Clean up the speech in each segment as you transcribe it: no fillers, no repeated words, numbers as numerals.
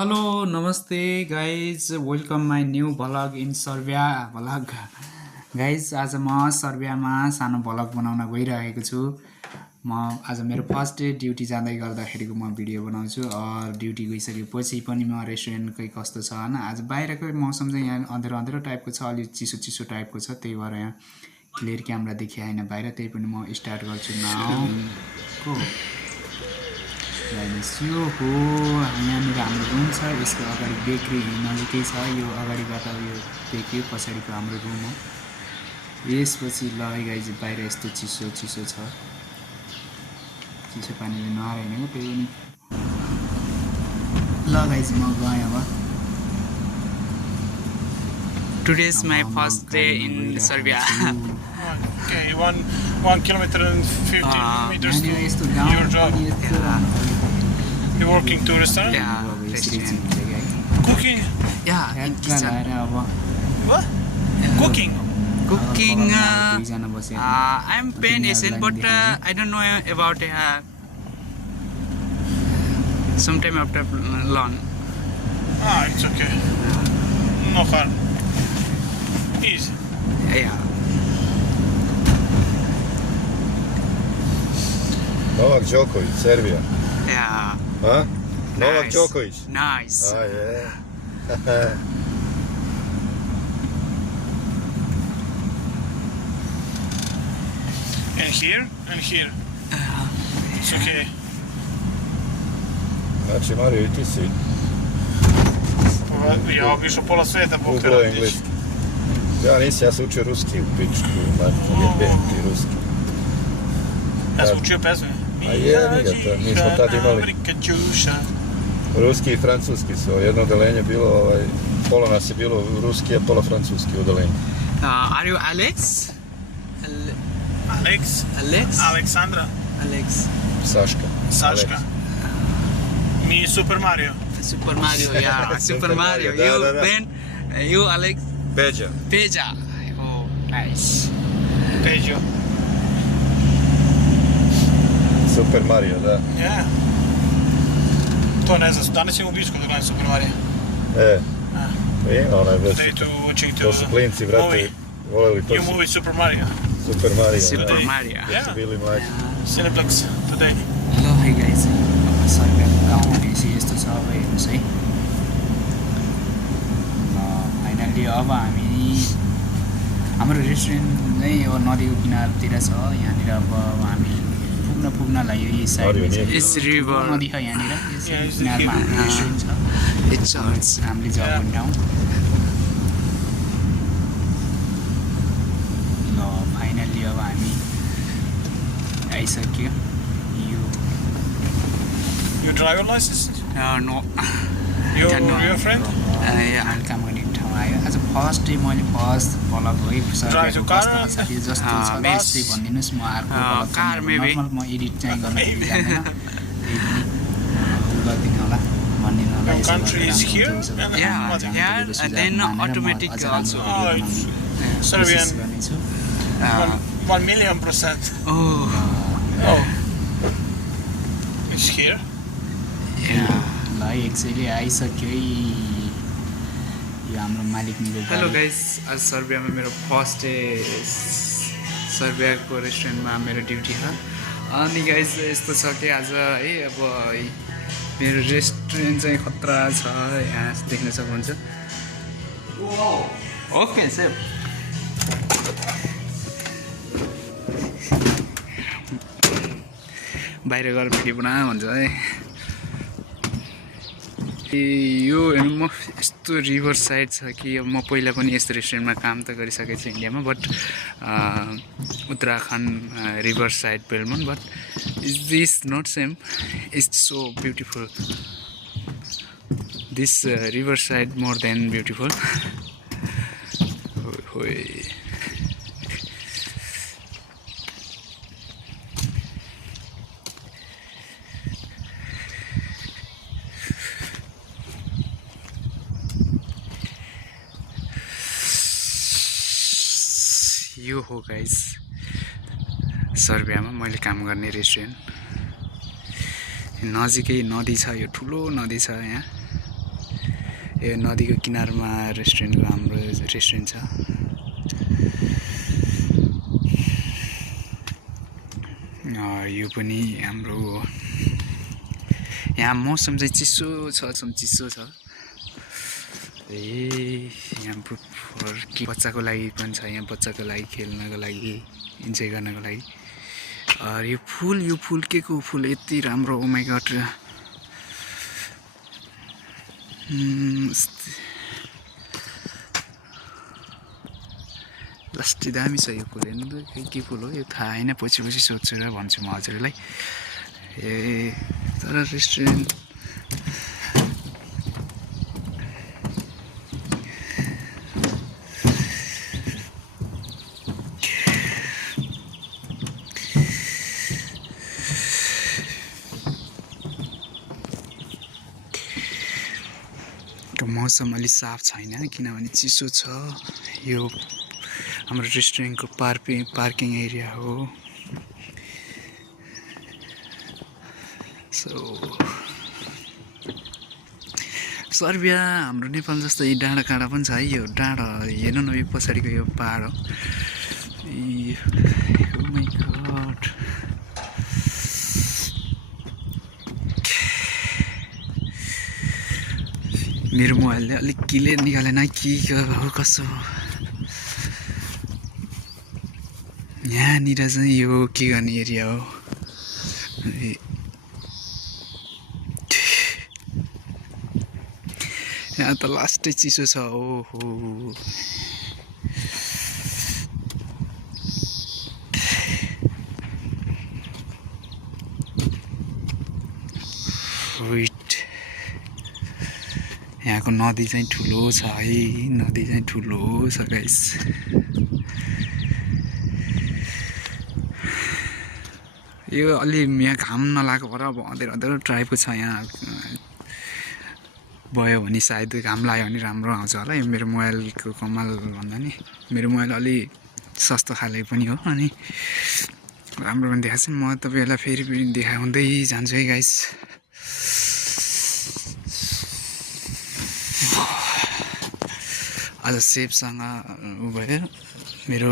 Hello, namaste guys. Welcome my new vlog in Serbia vlog. Guys, आज म सर्बियामा सानो vlog बनाउन गइरहेको छु। म आज मेरो फर्स्ट डे ड्युटी जाँदै गर्दाखेरिको म भिडियो बनाउँछु। ड्युटी गइसकेपछि पनि म रेस्टुरेन्टकै कस्तो छ हैन। आज बाहिरको मौसम चाहिँ यहाँ अँधेरो टाइपको छ, अलि चिसो टाइपको छ, त्यही भएर यहाँ क्लियर क्यामेरा देखिएन बाहिर। त्यही पनि म स्टार्ट गर्छु नाउ। यो हो यहाँनिर हाम्रो रुम छ। यसको अगाडि बेकरी नजिकै छ। यो अगाडिबाट यो बेकरी, पछाडिको हाम्रो रुम हो। यसपछि ल गाइज बाहिर यस्तो चिसो छ। चिसो पानीले नहराइने हो, त्यही पनि ल गाइज म गएँ अब। Today is my first day in Serbia. Okay, 1 kilometer and 50 meters to your job. You're working to restaurant? Yeah, restaurant. Cooking? Yeah, in kitchen. What? Cooking? Cooking, I'm paying Asian, but I don't know about sometime after lunch. It's okay. No harm. Easy. Yeah. Novak Djokovic, Serbia. Yeah. Huh? Novak Nice. Djokovic. Nice. Oh, yeah. And here? And here. It's okay. Znači, Mario, i ti si Ja obišao pola sveta, Bog te uzelo radić. engleski. Ja nisam, ja sam učio ruski u pičku, jebem ti ruski. Ja sam učio pesme. A jebi ga to, mi smo tad imali. Amerika Đuša. Ruski i francuski su, jedno odelenje bilo, pola nas je bilo ruski, a pola francuski odelenje. Are you Alex? Alex. Aleksandra. Alex. Saška. Saška. Mi Super Mario. Super Mario, yeah. Super Mario. Da, You, da, da. Ben? You, Alex? Peđa. Peja. Oh, nice. Peđo. Super Mario, da. Yeah. To ne znam, danas ćemo u Bišku da gledam Super Mario. Ima onaj već. Day to watching To su klinci, brate, movie. voleli to New su. movie Super Mario. Super Mario. Super da. Mario. Kad su bili mlađi. Cineplex today. ल है guys, अब सर्बियाको गाउँ भनेपछि यस्तो छ। अब हेर्नुहोस् है, फाइनल्ली अब हाम्रो रेस्टुरेन्ट नै अब नदीको किनारतिर छ। यहाँनिर अब हामी पुग्नलाई यो साइड रिभर नदी छ यहाँनिर। किनारमा हाम्रो रेस्टुरेन्ट छ। इट्स हामीले जब गर्ने ठाउँ। ल फाइनल्ली अब हामी आइसक्यो। Your driver license? No. Your friend? हामी काम गर्ने ठाउँ आयो। आज फर्स्ट डे मैले फर्स्ट भ्लग हो है सर्बियाको कस्तो साथी जस्तो छ बेस्ट भनिदिनुहोस्। म अर्को नर्मल म एडिट चाहिँ गर्न धेरै जान्दैन, त्यही पनि गरिदिनु होला भनिदिनु होला। Country is here? Yeah, and then automatic also. Serbian. गर्नेछु। 1,000,000%. Oh. It's here? ल एक्चुअली आइसक्यो है यो हाम्रो मालिक मेरो। हेलो गाइस, आज सर्बियामा मेरो फर्स्ट डे सर्बियाको रेस्टुरेन्टमा मेरो ड्युटी छ। अनि गाइस यस्तो छ कि आज है अब मेरो रेस्टुरेन्ट चाहिँ खतरा छ। यहाँ देख्न सक्नुहुन्छ। Okay safe. बाहिर गएर भिडियो बना भन्छ है। यो हेर्नु, म यस्तो रिभर साइड छ कि म पहिला पनि यस्तो रेस्टुरेन्टमा काम त गरिसकेको छु इन्डियामा, बट उत्तराखण्ड रिभर साइड बेलमन, but is this not same? It's so beautiful. This river side more than beautiful. यो हो गाइस सर्बियामा मैले काम गर्ने रेस्टुरेन्ट। नजिकै नदी छ, यो ठुलो नदी छ यहाँ। यो नदीको किनारमा रेस्टुरेन्टको हाम्रो रेस्टुरेन्ट छ। यो पनि हाम्रो हो। यहाँ मौसम चाहिँ चिसो छ, चिसो छ। यहाँ बच्चाको लागि पनि छ, यहाँ बच्चाको लागि खेल्नको लागि, इन्जोय गर्नको लागि। यो फुल के को फुल यति राम्रो, ओ माई गॉड। लास्टै दामी छ यो फुल। हेर्नु त के फुल हो यो थाहा होइन, पछि सोध्छु र भन्छु म हजुरलाई। तर रेस्टुरेन्ट मौसम अलि साफ छैन किनभने चिसो छ। यो हाम्रो रेस्टुरेन्टको पार्किङ एरिया हो। सर्बिया हाम्रो नेपाल जस्तो यी डाँडा काँडा पनि छ है। यो डाँडा हेर्नु न, यो पछाडिको यो पहाड हो। ओ माई गॉड, मेरो मोबाइलले अलिक क्लियर निकालेन कि हो कसो। यहाँनिर चाहिँ यो के गर्ने एरिया हो। यहाँ त लास्टै चिसो छ। ओहो, यहाँको नदी चाहिँ ठुलो छ है, नदी चाहिँ ठुलो छ गाइस। यो अलि यहाँ घाम नलागेको भएर अब अँधेरो अँधेरो टाइपको छ। यहाँ भयो भने सायद घाम लाग्यो भने राम्रो आउँछ होला। यो मेरो मोबाइलको कमाल भन्दा नि मेरो मोबाइल अलि सस्तो खाले पनि हो, अनि राम्रो पनि देखाएको छ। म तपाईँहरूलाई फेरि देखाउँदै जान्छु है गाइस। आज सेफसँग भयो, मेरो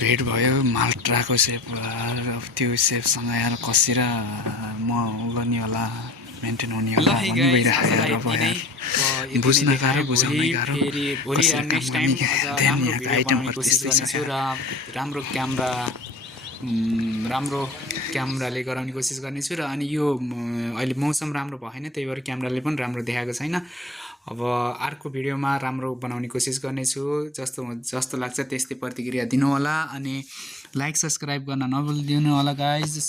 भेट भयो माल्टाको सेफ। अब त्यो सेफसँग यार कसेर म गर्ने होला, मेन्टेन हुने होला भन्ने भइरहेको। अब यार बुझ्न गाह्रो, बुझाउन गाह्रो। नेक्स्ट टाइम यहाँको आइटमहरू त्यस्तै छ। र राम्रो क्यामेराले गराउने कोसिस गर्नेछु। र अनि यो अहिले मौसम राम्रो भएन, त्यही भएर क्यामेराले पनि राम्रो देखाएको छैन। अब अर्को भिडियोमा राम्रो बनाउने कोसिस गर्नेछु। जस्तो लाग्छ त्यस्तै प्रतिक्रिया दिनु होला, अनि लाइक सब्सक्राइब गर्न नभुलिदिनु होला गाइज।